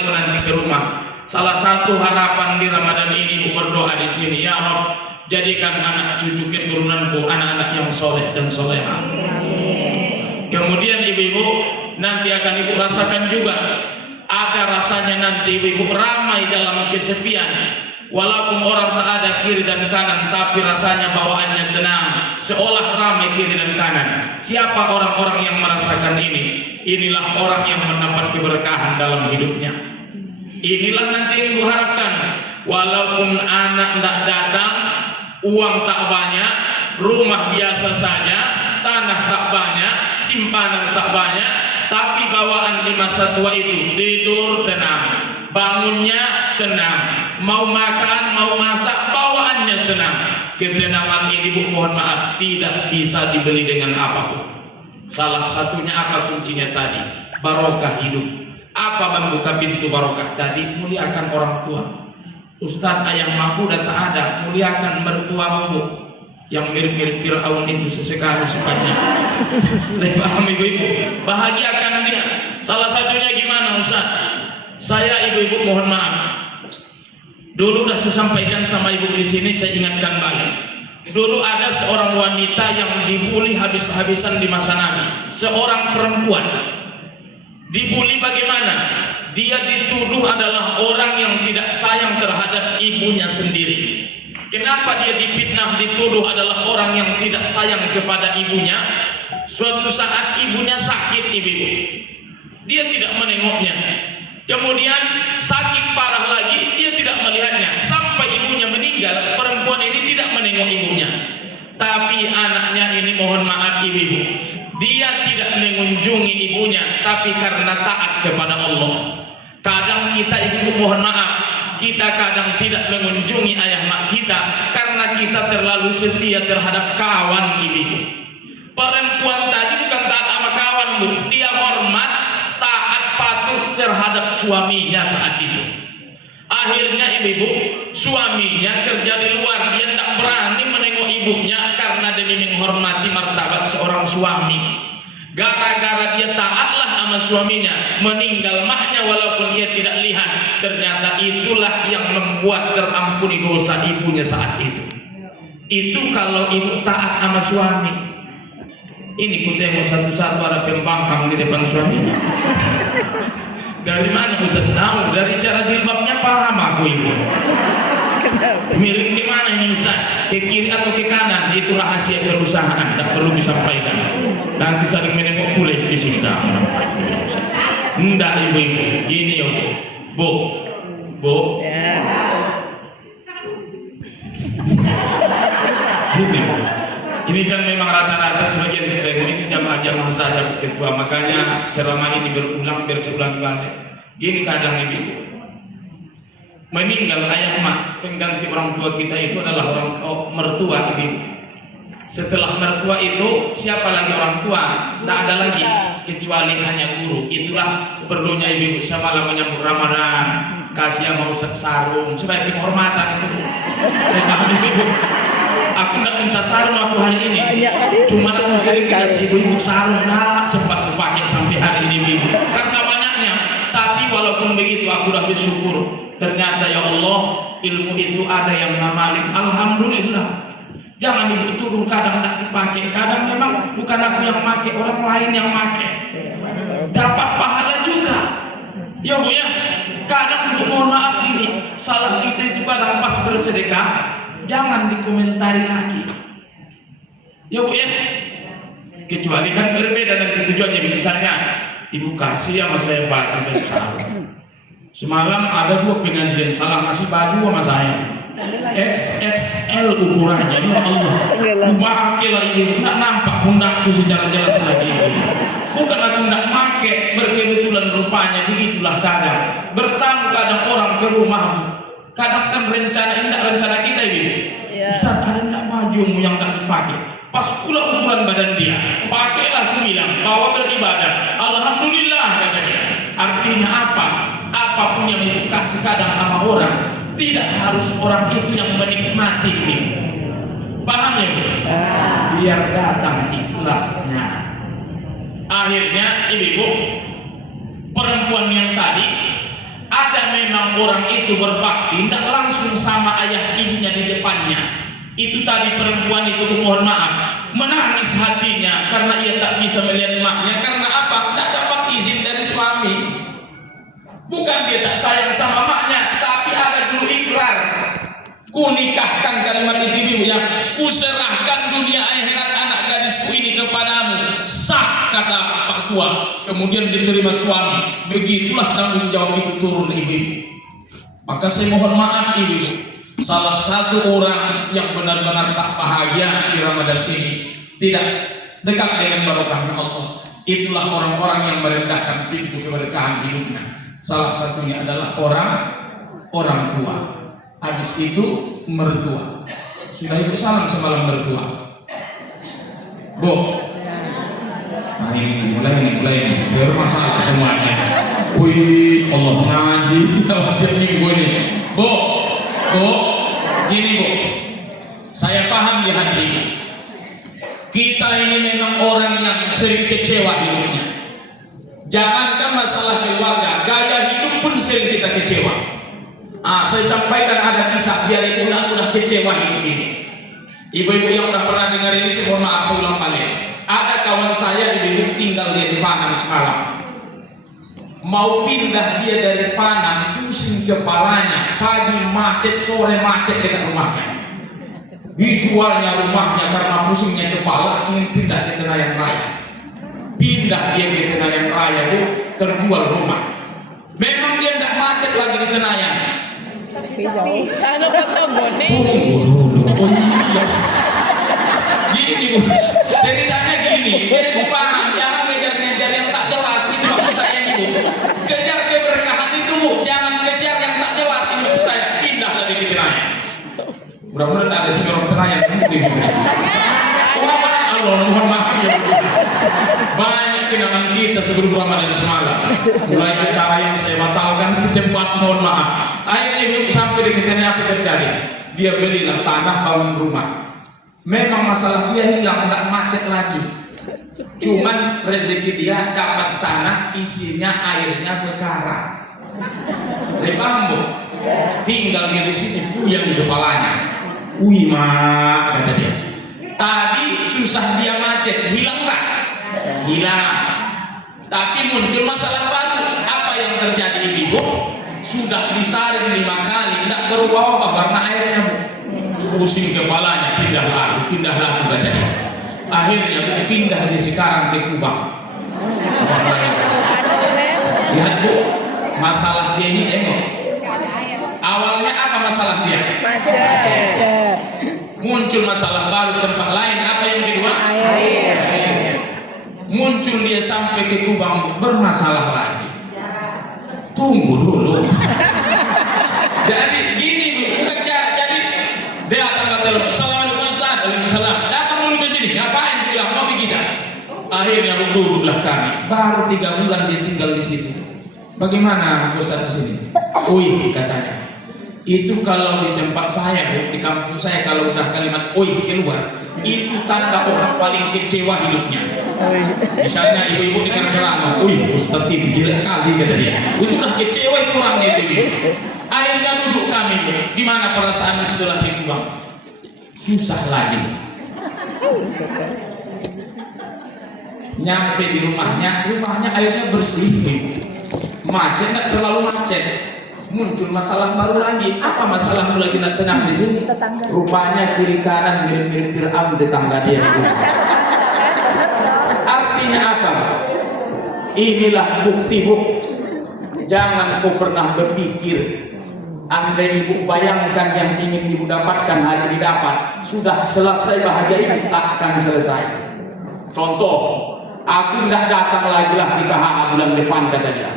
ibu nanti ke rumah, salah satu harapan di Ramadan ini ibu berdoa di sini, ya Rabb, jadikan anak cucu keturunanku anak-anak yang soleh dan soleha. Kemudian ibu-ibu nanti akan ibu rasakan juga, ada rasanya nanti ibu-ibu ramai dalam kesepian. Walaupun orang tak ada kiri dan kanan, tapi rasanya bawaannya tenang, seolah ramai kiri dan kanan. Siapa orang-orang yang merasakan ini? Inilah orang yang mendapat keberkahan dalam hidupnya. Inilah nanti yang ibu harapkan. Walaupun anak tidak datang, uang tak banyak, rumah biasa saja, tanah tak banyak, simpanan tak banyak, tapi bawaan di masa tua itu tidur tenang, bangunnya tenang, mau makan, mau masak, bawaannya tenang. Ketenangan ini bu, mohon maaf, tidak bisa dibeli dengan apapun. Salah satunya apa kuncinya tadi? Barokah hidup. Apa membuka pintu barokah tadi? Muliakan orang tua. Ustaz, ayahmu udah tak ada, muliakan mertuamu bu. Yang mirip-mirip Fir'aun itu sesekali sukanya. Paham ibu-ibu? Bahagiakan dia. Salah satunya gimana Ustaz? Saya ibu-ibu mohon maaf. Dulu udah saya sampaikan sama ibu di sini, saya ingatkan balik. Dulu ada seorang wanita yang dibully habis-habisan di masa Nabi. Seorang perempuan. Dibully bagaimana? Dia dituduh adalah orang yang tidak sayang terhadap ibunya sendiri. Kenapa dia difitnah, dituduh adalah orang yang tidak sayang kepada ibunya? Suatu saat ibunya sakit ibu-ibu. Dia tidak menengoknya. Kemudian sakit parah lagi, dia tidak melihatnya. Sampai ibunya meninggal, perempuan ini tidak menengok ibunya. Tapi anaknya ini mohon maaf ibu-ibu, dia tidak mengunjungi ibunya, tapi karena taat kepada Allah. Kadang kita ibu-ibu mohon maaf, kita kadang tidak mengunjungi ayah mak kita karena kita terlalu setia terhadap kawan ibu-ibu. Perempuan tadi bukan taat sama kawan bu, dia hormat, taat, patuh terhadap suaminya saat itu. Akhirnya ibu-ibu, suaminya kerja di luar, dia tidak berani menengok ibunya karena demi menghormati martabat seorang suami. Gara-gara dia taatlah sama suaminya, meninggal maknya walaupun dia tidak lihat. Ternyata itulah yang membuat terampuni dosa ibunya saat itu. Itu kalau ibu taat sama suami. Ini ku tengok satu-satu ada pembangkang di depan suaminya. Dari mana Ustaz tahu? Dari cara jilbabnya paham aku ibu. Miring ke mana ini Ustaz? Ke kiri atau ke kanan? Itu rahasia perusahaan, tidak perlu disampaikan. Nanti saling menengok pula di sini. Enggak ibu-ibu, gini ya bu. Gini. Ini kan memang rata-rata sebagian kita ini jamaah-jamaah saja ketua, makanya ceramah ini berulang berulang kali. Gini kadang ibu, meninggal ayah mak, pengganti orang tua kita itu adalah mertua ibu. Setelah mertua itu siapa lagi orang tua? Tidak ada lagi kecuali hanya guru. Itulah perlunya ibu semalam menyambut Ramadan, kasih sama Ustaz sarung sebagai penghormatan itu. Ibu, aku tidak minta sarung aku hari ini, cuma aku sering dikasih ibu-ibu sarung, tidak sempat dipakai sampai hari ini ibu karena banyaknya. Tapi walaupun begitu aku sudah bersyukur. Ternyata ya Allah, ilmu itu ada yang ngamalin. Alhamdulillah. Jangan ibu tuduh kadang tidak dipakai, kadang memang bukan aku yang pakai, orang lain yang pakai. Dapat pahala juga. Ya bu ya, kadang ibu mohon maaf gini, salah kita itu kadang pas bersedekah, jangan dikomentari lagi. Ya bu ya, kecuali kan berbeda nanti tujuannya. Misalnya ibu kasih sama saya baju dan sarung. Semalam ada dua pengajian salah ngasih baju sama saya. XXL ukurannya, ya Allah. Pakai lah ini, nggak nampak pundakku secara jelas lagi. Bukan aku nggak pakai, berkebetulan rupanya begitulah kadang. Bertamu kadang orang ke rumahmu, kadang kan rencana indah rencana kita ini. Ustaz ada nggak bajumu yang nggak dipakai? Pas pula ukuran badan dia, pakailah aku bilang, bawa beribadah. Alhamdulillah kata dia. Artinya apa? Apapun yang ibu kasih kadang sama orang, tidak harus orang itu yang menikmati ini. Paham ya bu? Biar datang ikhlasnya. Akhirnya ibu perempuan yang tadi ada memang orang itu berbakti, tidak langsung sama ayah ibunya di depannya. Itu tadi perempuan itu mohon maaf, menangis hatinya karena ia tak bisa melihat maknya. Karena apa? Tidak dapat izin dari suami. Bukan dia tak sayang sama maknya, tapi ada dulu ikrar. Ku nikahkan, kalimat itu ya, ku serahkan dunia akhirat anak gadisku ini kepadamu. Sah, kata Pak Tua. Kemudian diterima suami. Begitulah tanggung jawab itu turun ibu. Maka saya mohon maaf ibu, salah satu orang yang benar-benar tak bahagia di Ramadan ini, tidak dekat dengan barokahnya Allah, itulah orang-orang yang merendahkan pintu keberkahan hidupnya. Salah satunya adalah orang tua. Habis itu mertua. Sudah ibu salam semalam mertua. Bu, nah ini mulai ini biar masalah semuanya. Wih, Allah ngaji tiap minggu ini. Bu, gini bu, saya paham di hati ibu. Kita ini memang orang yang sering kecewa hidupnya. Jangankan masalah keluarga, gaya hidup pun sering kita kecewa. Saya sampaikan ada kisah biar ibu udah kecewa hidup ini. Ibu-ibu yang udah pernah dengar ini, saya mohon maaf saya ulang balik. Ada kawan saya ibu-ibu tinggal dia di Panang semalam. Mau pindah dia dari Panang, pusing kepalanya, pagi macet, sore macet dekat rumahnya. Dijualnya rumahnya karena pusingnya kepala, ingin pindah ke Tenayan Raya. Pindah dia ke Tenayan Raya, bu, terjual rumah. Memang dia tidak macet lagi di Tenayan. Gini bu, ceritanya gini. Jadi bu paham, jangan ngejar-ngejar yang tak jelas. Ini maksud saya ini bu. Kejar keberkahan itu bu, jangan kejar yang tak jelas. Ini maksud saya. Pindahlah di Tenayan. Mudah-mudahan ada sini orang Tenayan. Allah, mohon maaf ya bu. Banyak kenangan kita sebelum Ramadan semalam. Mulai ke cara yang saya batalkan di tempat, mohon maaf. Akhirnya sampai di ketika apa terjadi? Dia belilah tanah, bangun rumah. Memang masalah dia hilang, tidak macet lagi. Cuman rezeki dia dapat tanah, isinya airnya berkarat. Paham bu? Tinggal dia di sini puyeng kepalanya. Wih mak, kata dia. Tadi susah dia macet, hilang tak? Hilang. Tapi muncul masalah baru. Apa yang terjadi ibu? Sudah disaring 5 kali, tidak berubah-ubah warna airnya bu. Pusing kepalanya, pindah lagi kata dia. Akhirnya bu pindah di sekarang ke Kubang. Lihat bu, masalah dia ini tengok. Awalnya apa masalah dia? Macet. Muncul masalah baru tempat lain, apa yang kedua? Air. Muncul dia sampai ke Kubang, bermasalah lagi. Tunggu dulu. Jadi gini bu, bukan cara. Jadi dia datang ke telepon, Assalamualaikum, datang dulu ke sini. Ngapain sih bilang kopi kita? Akhirnya duduklah kami. Baru 3 bulan dia tinggal di situ. Bagaimana bosan di sini? Wih, katanya. Itu kalau di tempat saya bu, di kampung saya kalau udah kalimat oi keluar, itu tanda orang paling kecewa hidupnya. Misalnya ibu-ibu di ceramah, wih Ustaz itu jelek kali kata dia. Itu udah kecewa itu orangnya itu. Akhirnya duduk kami bu, gimana perasaan setelah di Kubang? Susah lagi. Nyampe di rumahnya airnya bersih, macet nggak terlalu macet. Muncul masalah baru lagi. Apa masalah lagi nak tenang di sini? Rupanya kiri kanan mirip-mirip Fir'aun tetangga dia itu. Artinya apa? Inilah bukti bu. Jangan kau pernah berpikir andai ibu bayangkan yang ingin ibu dapatkan hari ini dapat, sudah selesai bahagia ibu tak akan selesai. Contoh, aku tidak datang lagi lah ke KHA bulan depan kata dia.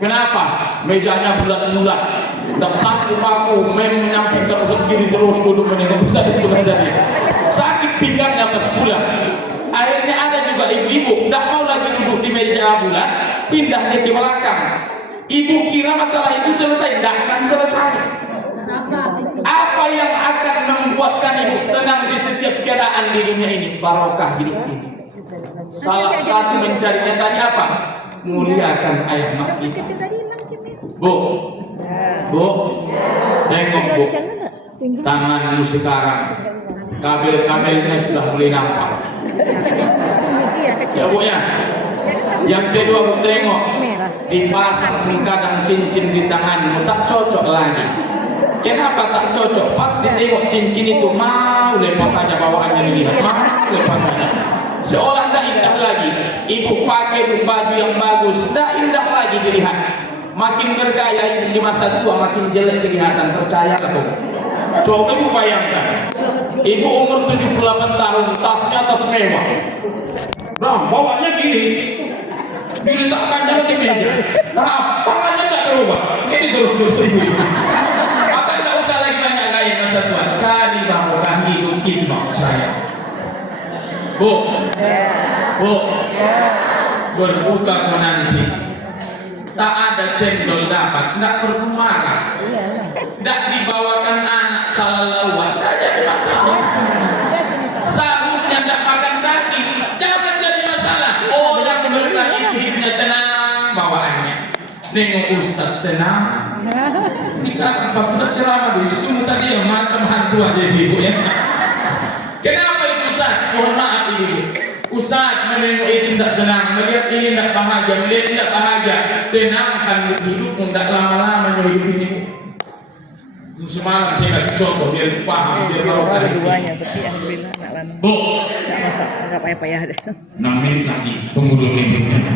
Kenapa? Mejanya bulat-bulat. Tak sanggup aku menyampaikan usut gini terus duduk menengok bisa itu terjadi. Sakit pinggangnya pas bulan. Akhirnya ada juga ibu-ibu tidak mau lagi duduk di meja bulat, pindah dia ke belakang. Ibu kira masalah itu selesai, tidak akan selesai. Apa yang akan membuatkan ibu tenang di setiap keadaan di dunia ini? Barokah hidup ini. Salah satu mencari tadi apa? Muliakan ayah mak kita. Bu, Bu, tengok Bu, tanganmu sekarang, kabel-kabelnya sudah mulai nampak. Ya Bu ya. Yang kedua Bu tengok, dipasang kadang cincin di tanganmu tak cocok lagi. Kenapa tak cocok? Pas ditengok cincin itu mau lepas saja bawaannya dilihat, mau lepas saja. Seolah tidak indah lagi. Ibu pakai baju yang bagus, tidak indah lagi dilihat. Makin bergaya ibu di masa tua makin jelek kelihatan, percayalah Bu. Coba Ibu bayangkan, Ibu umur 78 tahun, tasnya tas mewah. Nah, bawanya gini, diletakkannya di meja. Nah, tangannya tidak berubah. Ini terus Ibu. Maka tidak usah lagi banyak gaya masa tua. Cari barokah hidup itu maksud saya. Bu, Bu, berbuka nanti. Tak ada cendol dapat, tidak perlu marah. Tidak dibawakan anak salah lawat, tidak jadi masalah. Sahurnya tidak makan daging, jangan jadi masalah. Orang berkasih hidupnya tenang bawaannya. Nengok Ustaz tenang. Kita pas berceramah di situ muka dia macam hantu aja Ibu ya. Kenapa itu Ustaz? Mohon maaf Ibu. Ustaz menengok itu tidak tenang, melihat ini tidak bahagia, melihat tidak bahagia. Tenangkan hidupmu, tidak lama-lama hidup ini. Semalam saya kasih contoh biar paham, biar kalau keduanya, tapi alhamdulillah nak lama. Bu, Tak masak, tak payah-payah deh. 6 menit lagi, tunggu 2 menit.